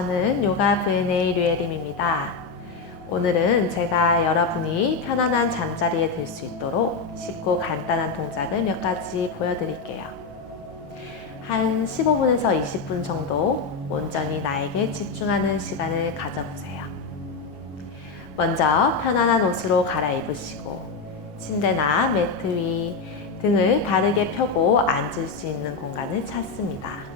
저는 요가 V&A 류예림입니다. 오늘은 제가 여러분이 편안한 잠자리에 들 수 있도록 쉽고 간단한 동작을 몇 가지 보여드릴게요. 한 15분에서 20분 정도 온전히 나에게 집중하는 시간을 가져보세요. 먼저 편안한 옷으로 갈아입으시고 침대나 매트 위 등을 바르게 펴고 앉을 수 있는 공간을 찾습니다.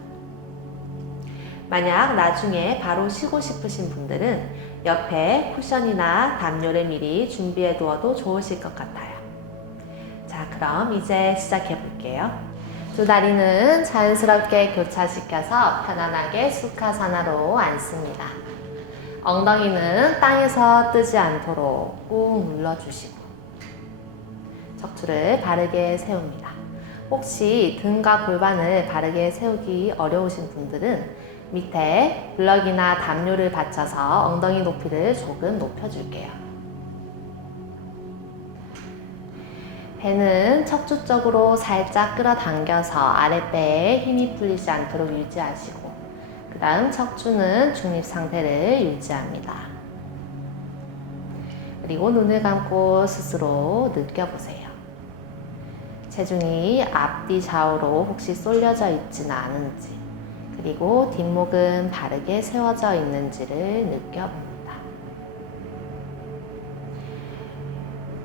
만약 나중에 바로 쉬고 싶으신 분들은 옆에 쿠션이나 담요를 미리 준비해 두어도 좋으실 것 같아요. 자, 그럼 이제 시작해 볼게요. 두 다리는 자연스럽게 교차시켜서 편안하게 수카사나로 앉습니다. 엉덩이는 땅에서 뜨지 않도록 꾹 눌러주시고 척추를 바르게 세웁니다. 혹시 등과 골반을 바르게 세우기 어려우신 분들은 밑에 블럭이나 담요를 받쳐서 엉덩이 높이를 조금 높여줄게요. 배는 척추 쪽으로 살짝 끌어당겨서 아랫배에 힘이 풀리지 않도록 유지하시고 그 다음 척추는 중립 상태를 유지합니다. 그리고 눈을 감고 스스로 느껴보세요. 체중이 앞뒤 좌우로 혹시 쏠려져 있지는 않은지 그리고 뒷목은 바르게 세워져 있는지를 느껴봅니다.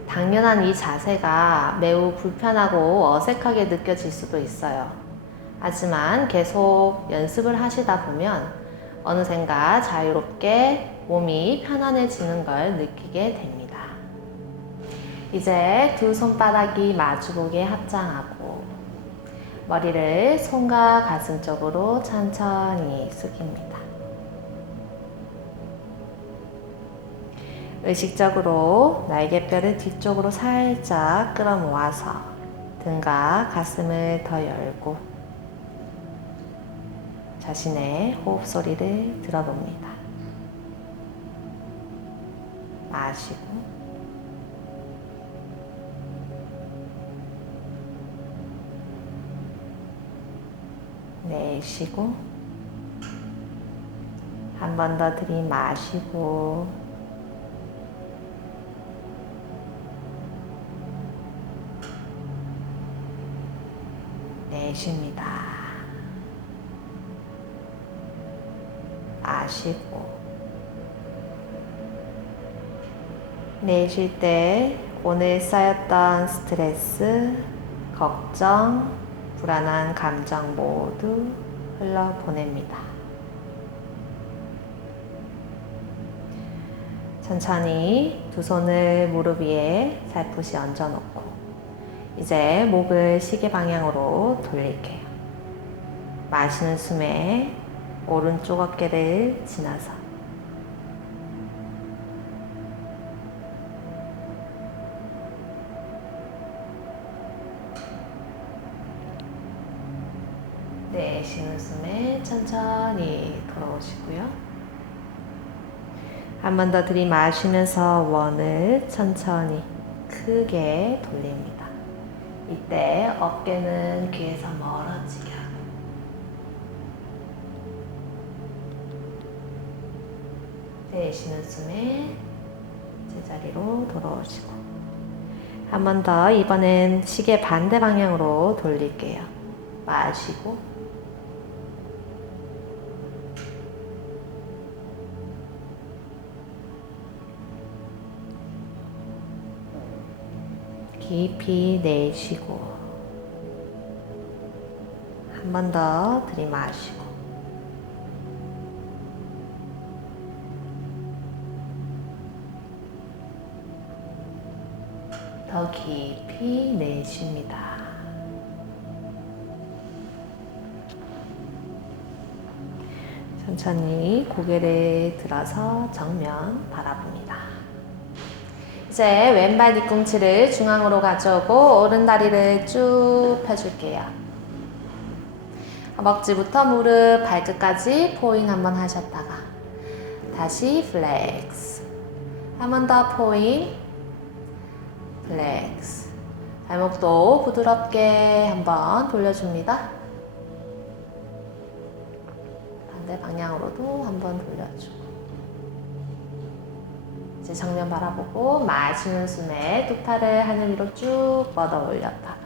당연한 이 자세가 매우 불편하고 어색하게 느껴질 수도 있어요. 하지만 계속 연습을 하시다 보면 어느샌가 자유롭게 몸이 편안해지는 걸 느끼게 됩니다. 이제 두 손바닥이 마주보게 합장하고 머리를 손과 가슴 쪽으로 천천히 숙입니다. 의식적으로 날개뼈를 뒤쪽으로 살짝 끌어모아서 등과 가슴을 더 열고 자신의 호흡 소리를 들어봅니다. 마시고 내쉬고 한 번 더 들이마시고 내쉽니다. 마시고 내쉴 때 오늘 쌓였던 스트레스, 걱정, 불안한 감정 모두 흘러보냅니다. 천천히 두 손을 무릎 위에 살포시 얹어놓고 이제 목을 시계 방향으로 돌릴게요. 마시는 숨에 오른쪽 어깨를 지나서 내쉬는 숨에 천천히 돌아오시고요. 한 번 더 들이마시면서 원을 천천히 크게 돌립니다. 이때 어깨는 귀에서 멀어지게 하고 내쉬는 숨에 제자리로 돌아오시고 한 번 더 이번엔 시계 반대 방향으로 돌릴게요. 마시고 깊이 내쉬고 한 번 더 들이마시고 더 깊이 내쉽니다. 천천히 고개를 들어서 정면 바라봅니다. 이제 왼발 뒤꿈치를 중앙으로 가져오고 오른다리를 쭉 펴줄게요. 허벅지부터 무릎 발끝까지 포인 한번 하셨다가 다시 플렉스 한 번 더 포인 플렉스 발목도 부드럽게 한번 돌려줍니다. 반대 방향 방향으로도 한번 돌려주고 이제 정면 바라보고 마시는 숨에 두 팔을 하늘 위로 쭉 뻗어 올렸다가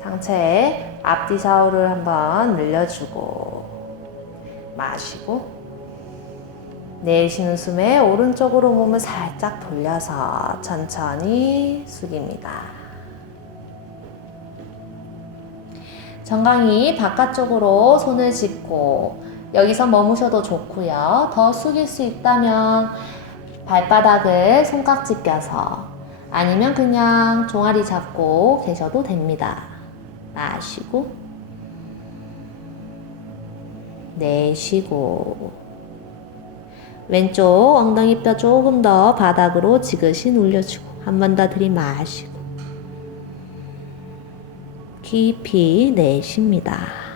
상체에 앞뒤 좌우를 한번 늘려주고 마시고 내쉬는 숨에 오른쪽으로 몸을 살짝 돌려서 천천히 숙입니다. 정강이 바깥쪽으로 손을 짚고 여기서 머무셔도 좋고요. 더 숙일 수 있다면 발바닥을 손깍지 껴서 아니면 그냥 종아리 잡고 계셔도 됩니다. 마시고 내쉬고 왼쪽 엉덩이 뼈 조금 더 바닥으로 지그시 눌려주고 한 번 더 들이마시고 깊이 내쉽니다.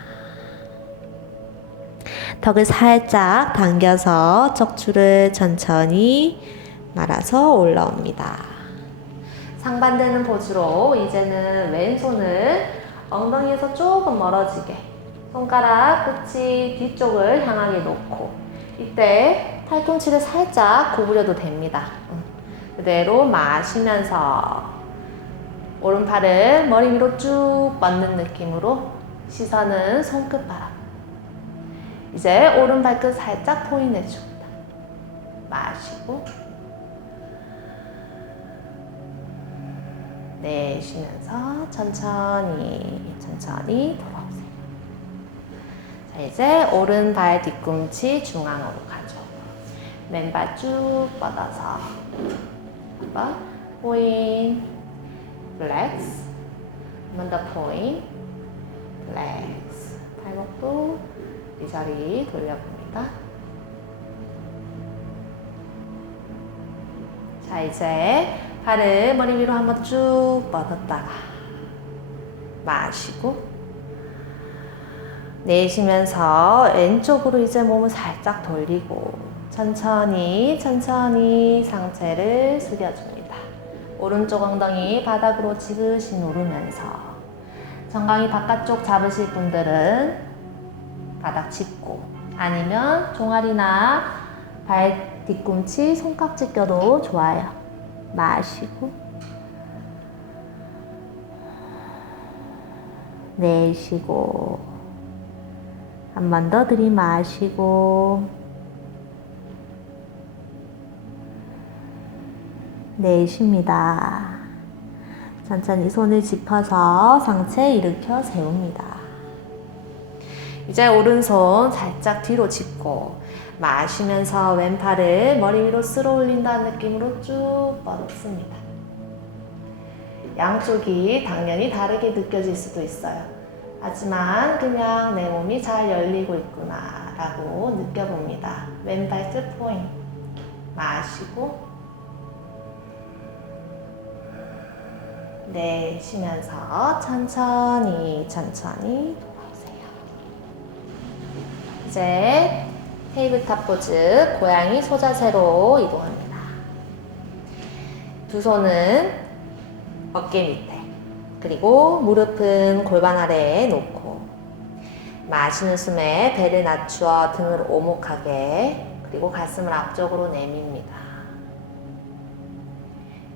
턱을 살짝 당겨서 척추를 천천히 말아서 올라옵니다. 상반되는 포즈로 이제는 왼손을 엉덩이에서 조금 멀어지게 손가락 끝이 뒤쪽을 향하게 놓고 이때 팔꿈치를 살짝 구부려도 됩니다. 응. 그대로 마시면서 오른팔을 머리 위로 쭉 뻗는 느낌으로 시선은 손끝 바람. 이제 오른 발끝 살짝 포인해 줍니다. 마시고 내쉬면서 천천히 천천히 돌아오세요. 자 이제 오른발 뒤꿈치 중앙으로 가죠. 왼발 쭉 뻗어서 한번 포인 플렉스 한번 더 포인 플렉스 팔목도 이 자리 돌려봅니다. 자, 이제 팔을 머리 위로 한번 쭉 뻗었다가 마시고 내쉬면서 왼쪽으로 이제 몸을 살짝 돌리고 천천히 천천히 상체를 숙여줍니다. 오른쪽 엉덩이 바닥으로 지그시 누르면서 정강이 바깥쪽 잡으실 분들은 바닥 짚고 아니면 종아리나 발 뒤꿈치 손깍지 껴도 좋아요. 마시고 내쉬고 한 번 더 들이마시고 내쉽니다. 천천히 손을 짚어서 상체 일으켜 세웁니다. 이제 오른손 살짝 뒤로 짚고 마시면서 왼팔을 머리 위로 쓸어 올린다는 느낌으로 쭉 뻗습니다. 양쪽이 당연히 다르게 느껴질 수도 있어요. 하지만 그냥 내 몸이 잘 열리고 있구나 라고 느껴봅니다. 왼발 끝 포인트 마시고 내쉬면서 천천히 천천히 돌아오세요. 이제 테이블탑 포즈 고양이 소자세로 이동합니다. 두 손은 어깨 밑에 그리고 무릎은 골반 아래에 놓고 마시는 숨에 배를 낮추어 등을 오목하게 그리고 가슴을 앞쪽으로 내밉니다.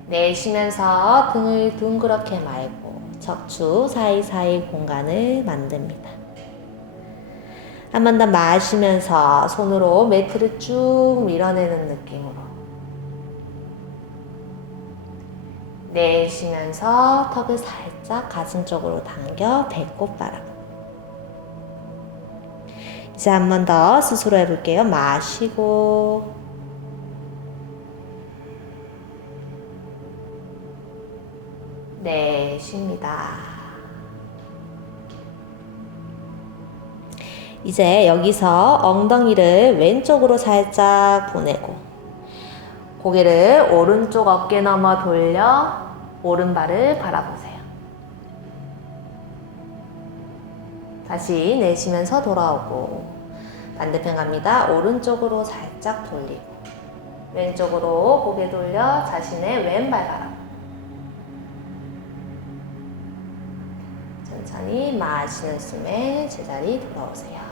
내쉬면서 등을 둥그렇게 말고 척추 사이사이 공간을 만듭니다. 한 번 더 마시면서 손으로 매트를 쭉 밀어내는 느낌으로 내쉬면서 턱을 살짝 가슴 쪽으로 당겨 배꼽 바람 이제 한 번 더 스스로 해볼게요. 마시고 내쉽니다. 이제 여기서 엉덩이를 왼쪽으로 살짝 보내고 고개를 오른쪽 어깨 넘어 돌려 오른발을 바라보세요. 다시 내쉬면서 돌아오고 반대편 갑니다. 오른쪽으로 살짝 돌리고 왼쪽으로 고개 돌려 자신의 왼발 바라보고 천천히 마시는 숨에 제자리 돌아오세요.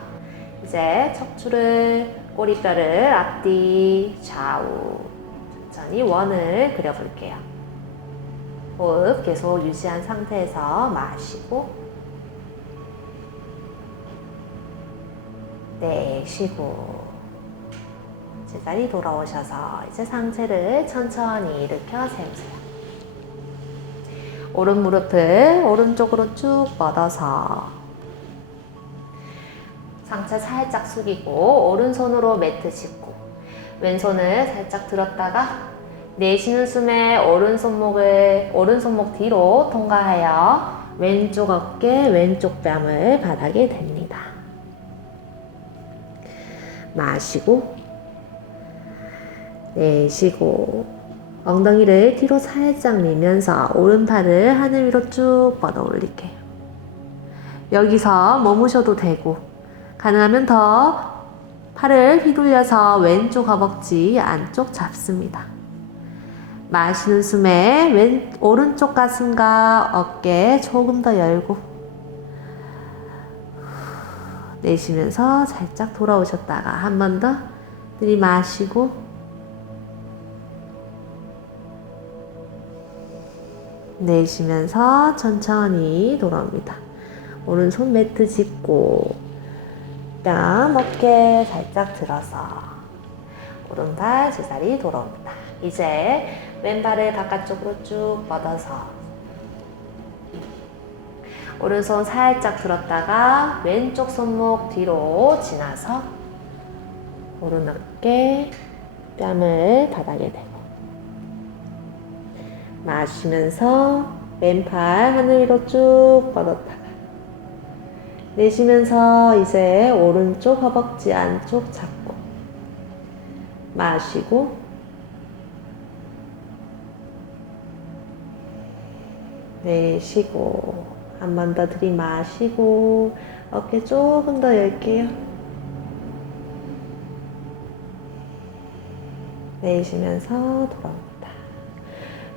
이제 척추를 꼬리뼈를 앞뒤 좌우 천천히 원을 그려볼게요. 호흡 계속 유지한 상태에서 마시고 내쉬고 제자리 돌아오셔서 이제 상체를 천천히 일으켜 세우세요. 오른 무릎을 오른쪽으로 쭉 뻗어서 상체 살짝 숙이고 오른손으로 매트 짚고 왼손을 살짝 들었다가 내쉬는 숨에 오른손목을 오른손목 뒤로 통과하여 왼쪽 어깨 왼쪽 뺨을 바닥에 댑니다. 마시고 내쉬고 엉덩이를 뒤로 살짝 밀면서 오른팔을 하늘 위로 쭉 뻗어 올릴게요. 여기서 머무셔도 되고 가능하면 더 팔을 휘둘려서 왼쪽 허벅지 안쪽 잡습니다. 마시는 숨에 왼 오른쪽 가슴과 어깨 조금 더 열고 내쉬면서 살짝 돌아오셨다가 한 번 더 들이마시고 내쉬면서 천천히 돌아옵니다. 오른손 매트 짚고 뺨 어깨 살짝 들어서 오른발 제자리 돌아옵니다. 이제 왼발을 바깥쪽으로 쭉 뻗어서 오른손 살짝 들었다가 왼쪽 손목 뒤로 지나서 오른 어깨 뺨을 바닥에 대고 마시면서 왼팔 하늘 위로 쭉 뻗었다가 내쉬면서 이제 오른쪽 허벅지 안쪽 잡고 마시고 내쉬고 한 번 더 들이마시고 어깨 조금 더 열게요. 내쉬면서 돌아옵니다.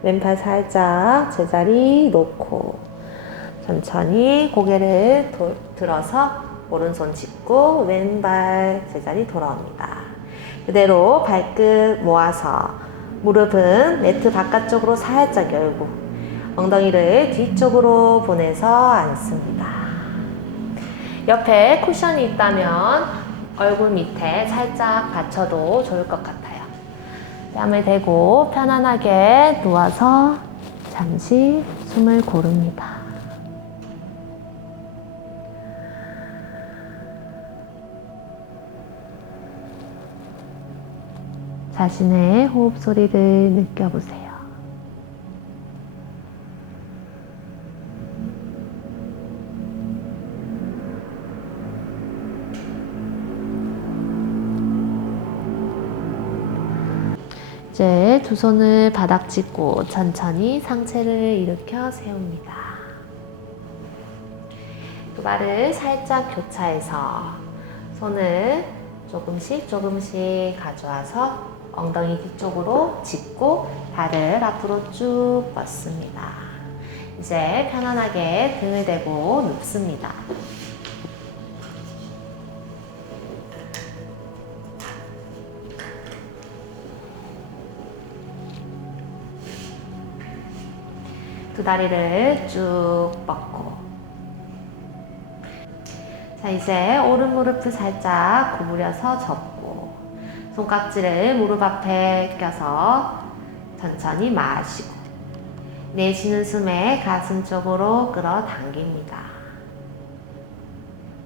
왼팔 살짝 제자리 놓고 천천히 고개를 도, 들어서 오른손 짚고 왼발 제자리 돌아옵니다. 그대로 발끝 모아서 무릎은 매트 바깥쪽으로 살짝 열고 엉덩이를 뒤쪽으로 보내서 앉습니다. 옆에 쿠션이 있다면 얼굴 밑에 살짝 받쳐도 좋을 것 같아요. 뺨을 대고 편안하게 누워서 잠시 숨을 고릅니다. 자신의 호흡 소리를 느껴보세요. 이제 두 손을 바닥 짚고 천천히 상체를 일으켜 세웁니다. 두 발을 살짝 교차해서 손을 조금씩 조금씩 가져와서 엉덩이 뒤쪽으로 짚고 발을 앞으로 쭉 뻗습니다. 이제 편안하게 등을 대고 눕습니다. 두 다리를 쭉 뻗고 자 이제 오른 무릎을 살짝 구부려서 접고 손깍지를 무릎 앞에 껴서 천천히 마시고 내쉬는 숨에 가슴 쪽으로 끌어당깁니다.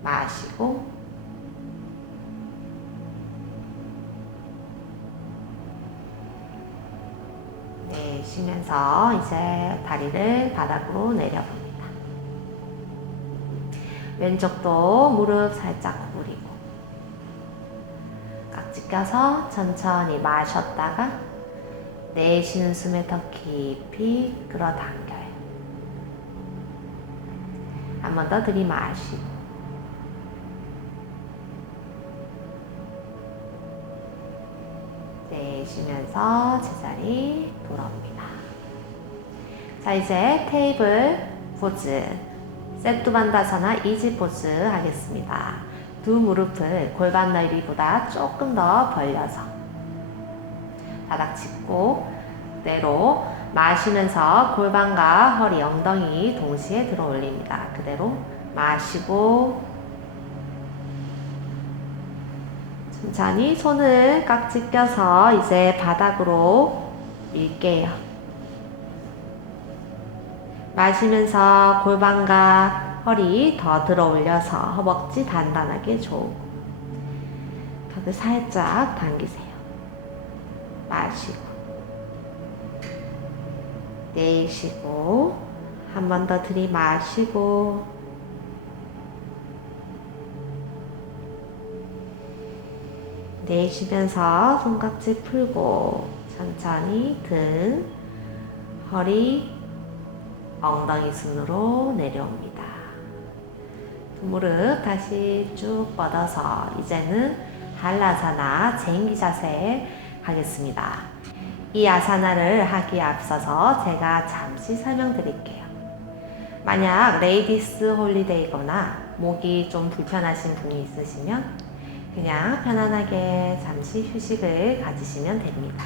마시고 내쉬면서 이제 다리를 바닥으로 내려봅니다. 왼쪽도 무릎 살짝 구부리고 깍지 껴서 천천히 마셨다가 내쉬는 숨에 더 깊이 끌어당겨요. 한 번 더 들이마시고 내쉬면서 제자리 돌아옵니다. 자, 이제 테이블 포즈, 세뚜반다사나 이지 포즈 하겠습니다. 두 무릎을 골반 넓이보다 조금 더 벌려서 바닥 짚고 그대로 마시면서 골반과 허리, 엉덩이 동시에 들어 올립니다. 그대로 마시고 천천히 손을 깍지 껴서 이제 바닥으로 밀게요. 마시면서 골반과 허리 더 들어 올려서 허벅지 단단하게 조고 턱을 살짝 당기세요. 마시고 내쉬고 한 번 더 들이마시고 내쉬면서 손깍지 풀고 천천히 등, 허리, 엉덩이 순으로 내려옵니다. 두 무릎 다시 쭉 뻗어서 이제는 한라사나 쟁기 자세에 가겠습니다. 이 아사나를 하기에 앞서서 제가 잠시 설명드릴게요. 만약 레이디스 홀리데이거나 목이 좀 불편하신 분이 있으시면 그냥 편안하게 잠시 휴식을 가지시면 됩니다.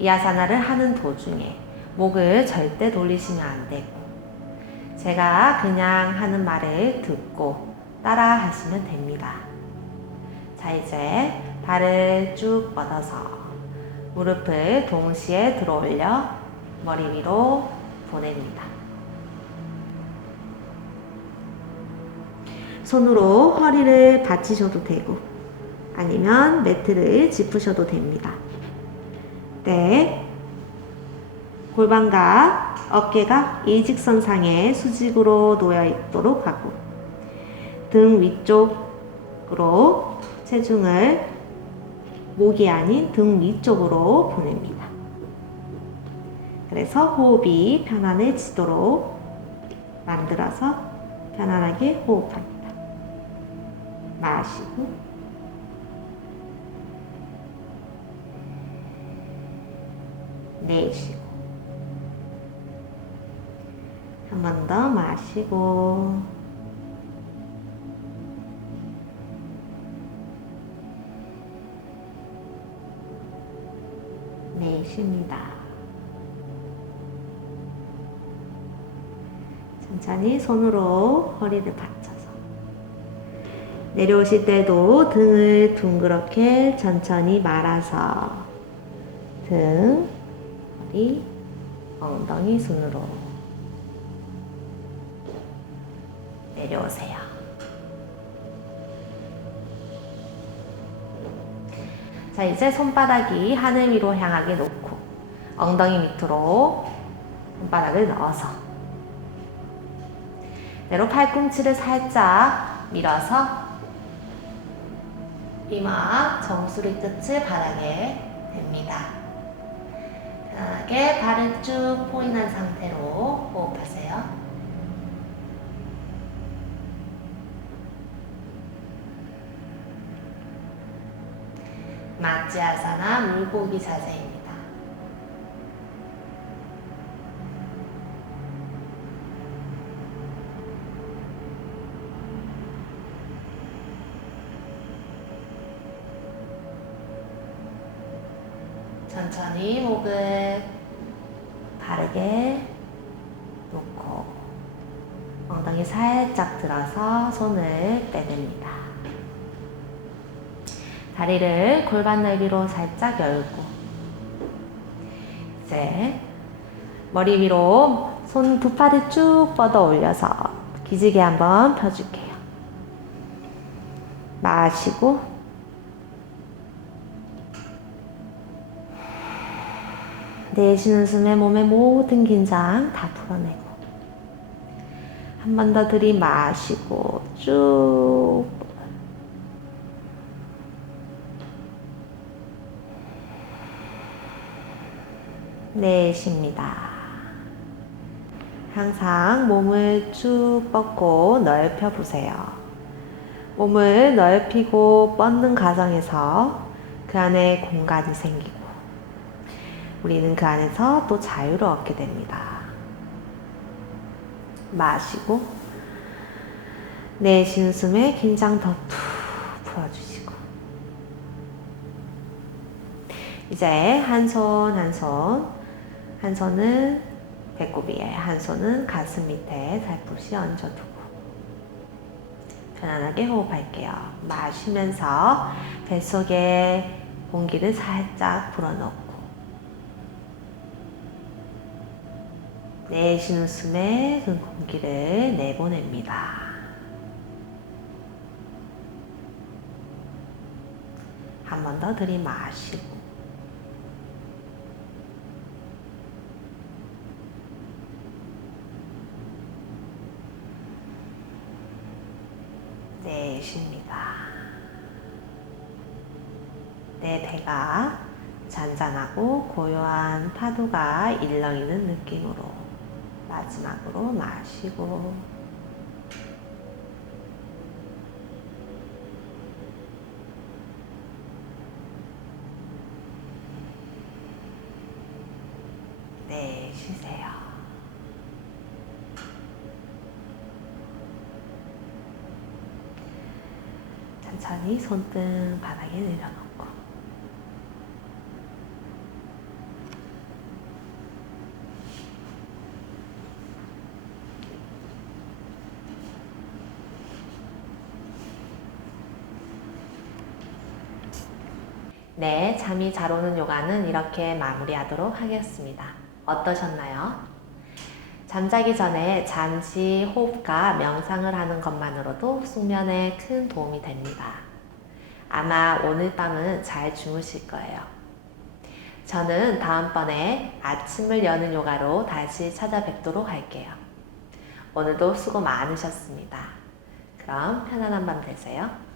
이 아사나를 하는 도중에 목을 절대 돌리시면 안 되고 제가 그냥 하는 말을 듣고 따라 하시면 됩니다. 자, 이제 발을 쭉 뻗어서 무릎을 동시에 들어 올려 머리 위로 보냅니다. 손으로 허리를 받치셔도 되고 아니면 매트를 짚으셔도 됩니다. 네. 골반과 어깨가 일직선상에 수직으로 놓여 있도록 하고 등 위쪽으로 체중을 목이 아닌 등 위쪽으로 보냅니다. 그래서 호흡이 편안해지도록 만들어서 편안하게 호흡합니다. 마시고 내쉬고 한 번 더 마시고. 내쉽니다. 천천히 손으로 허리를 받쳐서. 내려오실 때도 등을 둥그렇게 천천히 말아서 등, 허리, 엉덩이 순으로 내려오세요. 자, 이제 손바닥이 하늘 위로 향하게 놓고 엉덩이 밑으로 손바닥을 넣어서 내로 팔꿈치를 살짝 밀어서 이마 정수리 끝을 바닥에 댑니다. 편하게 발을 쭉 포인한 상태로 호흡하세요. 마찌아사나 물고기 자세입니다. 천천히 목을 바르게 놓고 엉덩이 살짝 들어서 손을 빼냅니다. 다리를 골반 넓이로 살짝 열고 이제 머리 위로 손 두 팔을 쭉 뻗어 올려서 기지개 한번 펴줄게요. 마시고 내쉬는 숨에 몸의 모든 긴장 다 풀어내고 한 번 더 들이마시고 쭉 내쉽니다. 항상 몸을 쭉 뻗고 넓혀 보세요. 몸을 넓히고 뻗는 과정에서 그 안에 공간이 생기고 우리는 그 안에서 또 자유를 얻게 됩니다. 마시고 내쉬는 숨에 긴장 더툭 풀어주시고 이제 한 손 한손 한 손은 배꼽 위에 한 손은 가슴 밑에 살포시 얹어두고 편안하게 호흡할게요. 마시면서 뱃속에 공기를 살짝 불어넣고 내쉬는 숨에 그 공기를 내보냅니다. 한 번 더 들이마시고 내쉽니다. 내 배가 잔잔하고 고요한 파도가 일렁이는 느낌으로 마지막으로 마시고 내쉬세요. 손등 바닥에 내려놓고 네, 잠이 잘 오는 요가는 이렇게 마무리하도록 하겠습니다. 어떠셨나요? 잠자기 전에 잠시 호흡과 명상을 하는 것만으로도 숙면에 큰 도움이 됩니다. 아마 오늘 밤은 잘 주무실 거예요. 저는 다음번에 아침을 여는 요가로 다시 찾아뵙도록 할게요. 오늘도 수고 많으셨습니다. 그럼 편안한 밤 되세요.